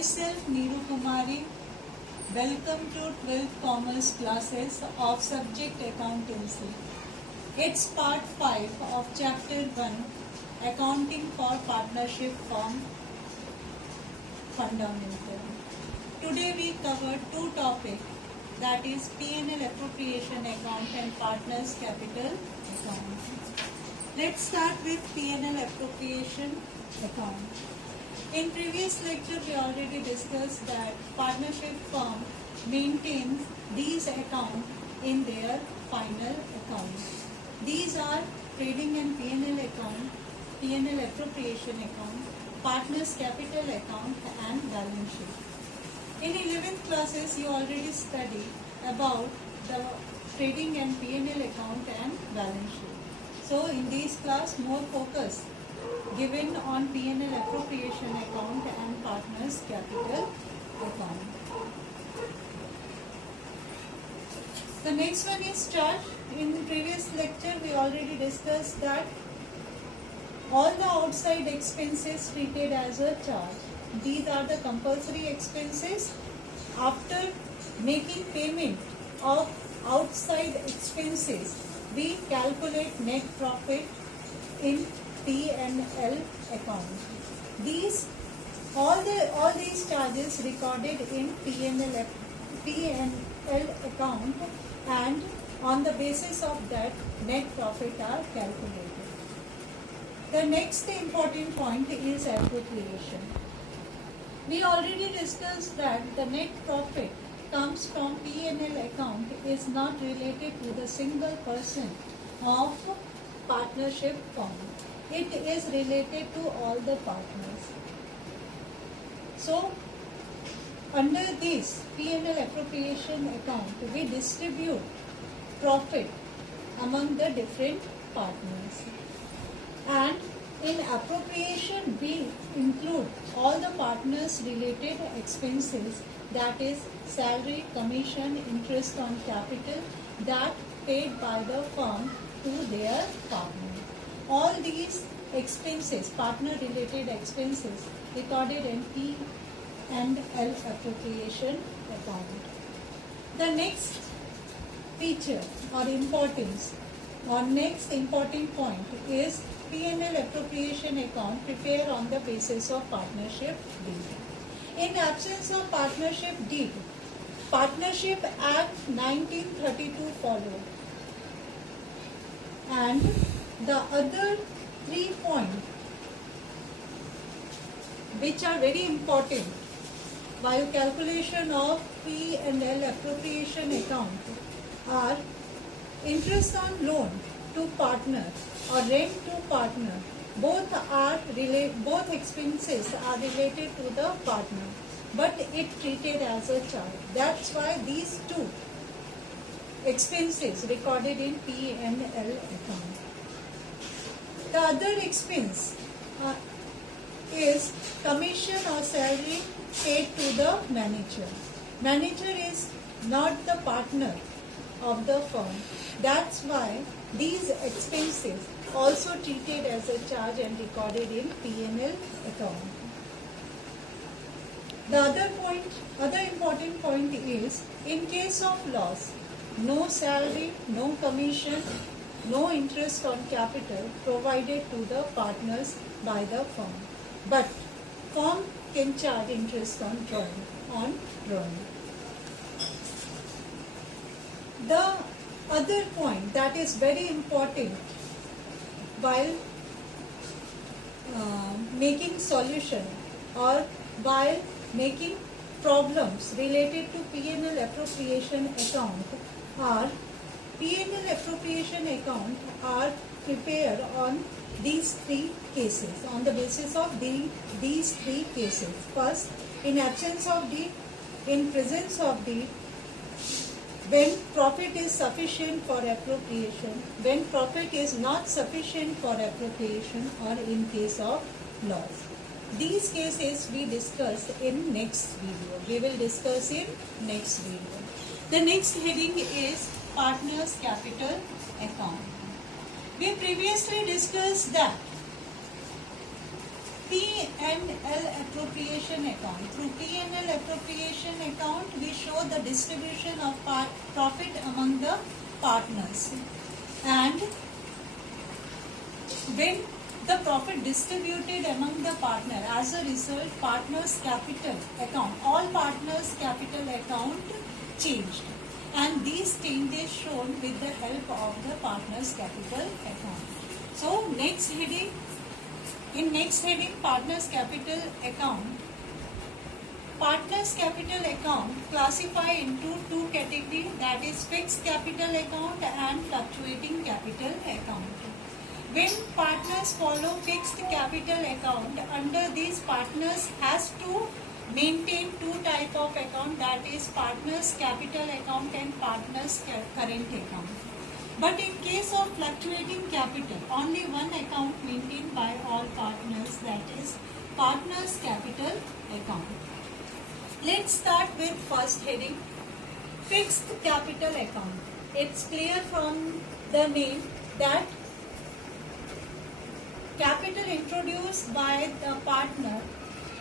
Myself Neeru Kumari. Welcome to 12th Commerce classes of subject accountancy. It's part 5 of chapter 1, accounting for partnership firm fundamental. Today we cover two topics, that is P&L appropriation account and partners capital account. Let's start with P&L appropriation account. In previous lecture, we already discussed that partnership firm maintains these accounts in their final accounts. These are trading and P&L account, P&L appropriation account, partners capital account and balance sheet. In 11th classes, you already studied about the trading and P&L account and balance sheet. So in this class, more focus given on P&L appropriation account and partners capital account. The next one is charge. In the previous lecture we already discussed that all the outside expenses treated as a charge. These are the compulsory expenses. After making payment of outside expenses, we calculate net profit in P&L account. All these charges recorded in P&L account, and on the basis of that net profit are calculated. The next important point is appropriation. We already discussed that the net profit comes from P&L account is not related to the single person of partnership firm. It is related to all the partners. So, under this P&L appropriation account, we distribute profit among the different partners. And in appropriation, we include all the partners related expenses, that is salary, commission, interest on capital that paid by the firm to their partner. All these expenses, partner related expenses, recorded in P&L appropriation account. The next feature or importance or next important point is P&L appropriation account prepared on the basis of partnership deed. In absence of partnership deed, Partnership Act 1932 followed. And the other 3 points which are very important while calculation of P&L appropriation account are interest on loan to partner or rent to partner. Both expenses are related to the partner, but it treated as a charge. That's why these two expenses recorded in P&L account. The other expense is commission or salary paid to the manager. Manager is not the partner of the firm. That's why these expenses also treated as a charge and recorded in P&L account. The other important point is, in case of loss, no salary, no commission, no interest on capital provided to the partners by the firm. But firm can charge interest on drawing. The other point that is very important while making solution or while making problems related to P&L appropriation account are P&L appropriation account are prepared on these 3 cases, on the basis of these 3 cases. First, in absence of deed, in presence of deed, when profit is sufficient for appropriation, when profit is not sufficient for appropriation, or in case of loss. These cases we discuss in next video. We will discuss in next video. The next heading is partners capital account. We previously discussed that P&L appropriation account. Through P&L appropriation account, we show the distribution of profit among the partners. And when the profit distributed among the partner, as a result, partners' capital account, all partners' capital account changed. And these changes shown with the help of the partners' capital account. So, next heading. In next heading, partners capital account. Partners capital account classify into two categories, that is fixed capital account and fluctuating capital account. When partners follow fixed capital account, under these partners has to maintain two type of account, that is partners capital account and partners current account. But in case of fluctuating capital, only one account maintained by all partners, that is partners capital account. Let's start with first heading, fixed capital account. It's clear from the name that capital introduced by the partner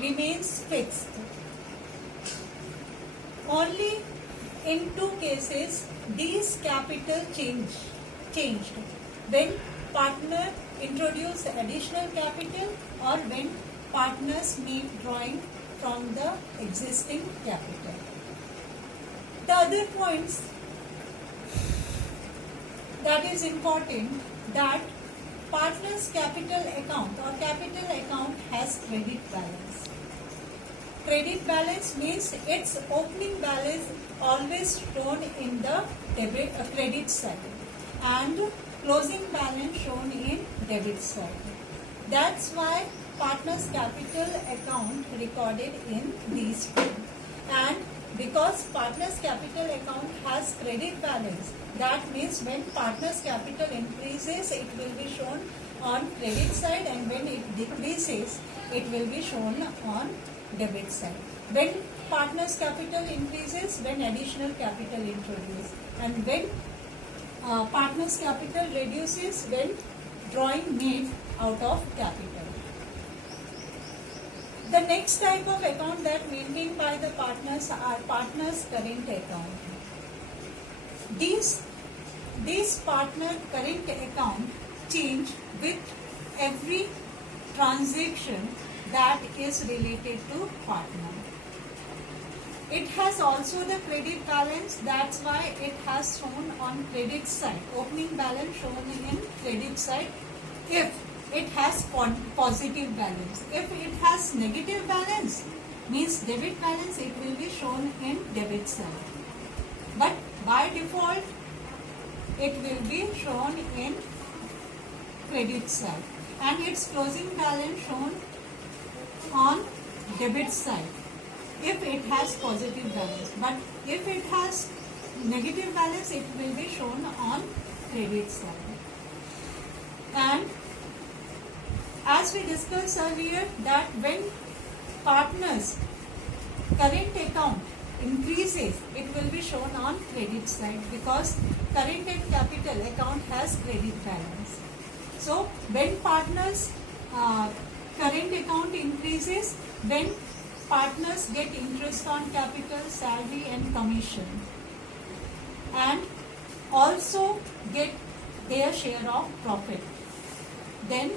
remains fixed. Only in two cases these capital changed, when partner introduced additional capital or when partners made drawing from the existing capital. The other points that is important, that partners capital account or capital account has credit balance. Credit balance means its opening balance always shown in the credit side and closing balance shown in debit side. That's why partners capital account recorded in these two. And because partners capital account has credit balance, that means when partners capital increases, it will be shown on credit side, and when it decreases, it will be shown on debit side. When partners capital increases, when additional capital introduced, and when partners capital reduces, when drawing made out of capital. The next type of account that maintained by the partners are partners current account. These partner current account change with every transaction that is related to partner. It has also the credit balance, that's why it has shown on credit side. Opening balance shown in credit side if it has positive balance. If it has negative balance, means debit balance, it will be shown in debit side. But by default, it will be shown in credit side. And its closing balance shown on debit side if it has positive balance, but if it has negative balance, it will be shown on credit side. And as we discussed earlier, that when partners current account increases, it will be shown on credit side because current and capital account has credit balance. So when partners current account increases, when partners get interest on capital, salary and commission, and also get their share of profit, then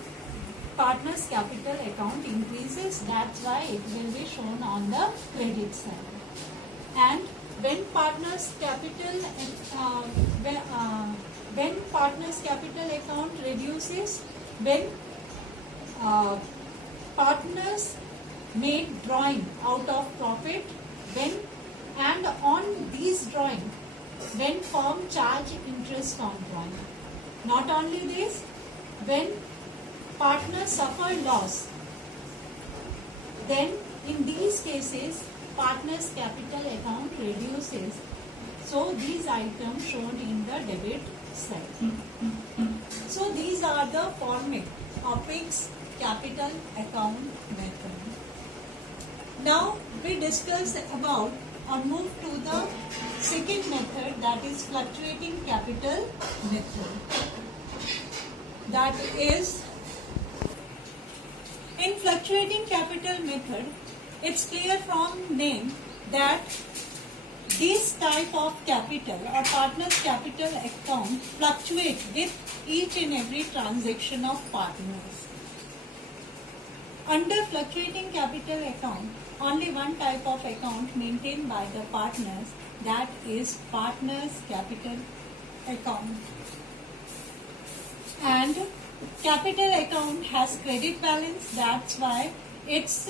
partners capital account increases, that's why it will be shown on the credit side. And when partners capital when partners capital account reduces, when partners made drawing out of profit, when and on these drawing, when firm charge interest on drawing. Not only this, when partners suffer loss, then in these cases partners capital account reduces. So these items shown in the debit side. So these are the format of fixed capital account method. Now we discuss about or move to the second method, that is fluctuating capital method. That is, In fluctuating capital method, it's clear from name that this type of capital or partners capital account fluctuate with each and every transaction of partners. Under fluctuating capital account, only one type of account maintained by the partners, that is partners capital account. And capital account has credit balance, that's why it's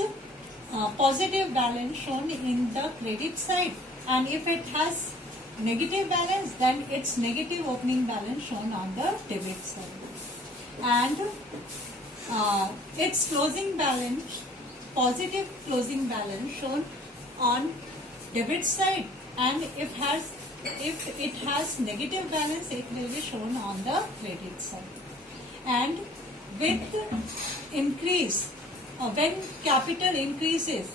positive balance shown in the credit side, and if it has negative balance, then it's negative opening balance shown on the debit side. And its closing balance, positive closing balance shown on debit side, and if it has negative balance, it will be shown on the credit side. And with increase, when capital increases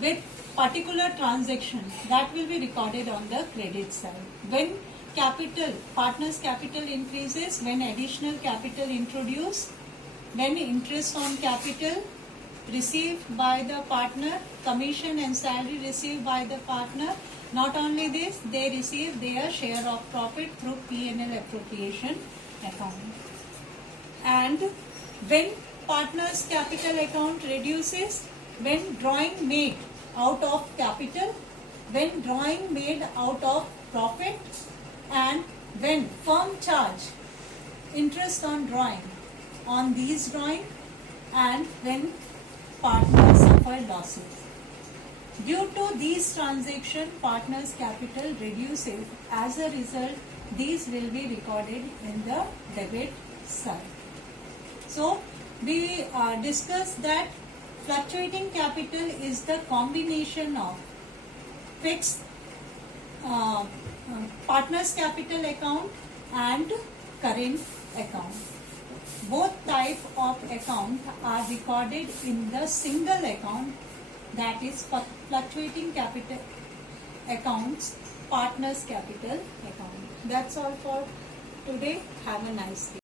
with particular transaction, that will be recorded on the credit side. When capital, partners capital increases, when additional capital introduced, when interest on capital received by the partner, commission and salary received by the partner. Not only this, they receive their share of profit through P&L appropriation account. And when partners capital account reduces, when drawing made out of capital, when drawing made out of profit, and when firm charge interest on drawing on these drawing, and when partners suffer losses. Due to these transactions, partners capital reduces. As a result, these will be recorded in the debit side. So we discussed that fluctuating capital is the combination of fixed partners capital account and current account. Both type of account are recorded in the single account, that is fluctuating capital accounts, partners capital account. That's all for today. Have a nice day.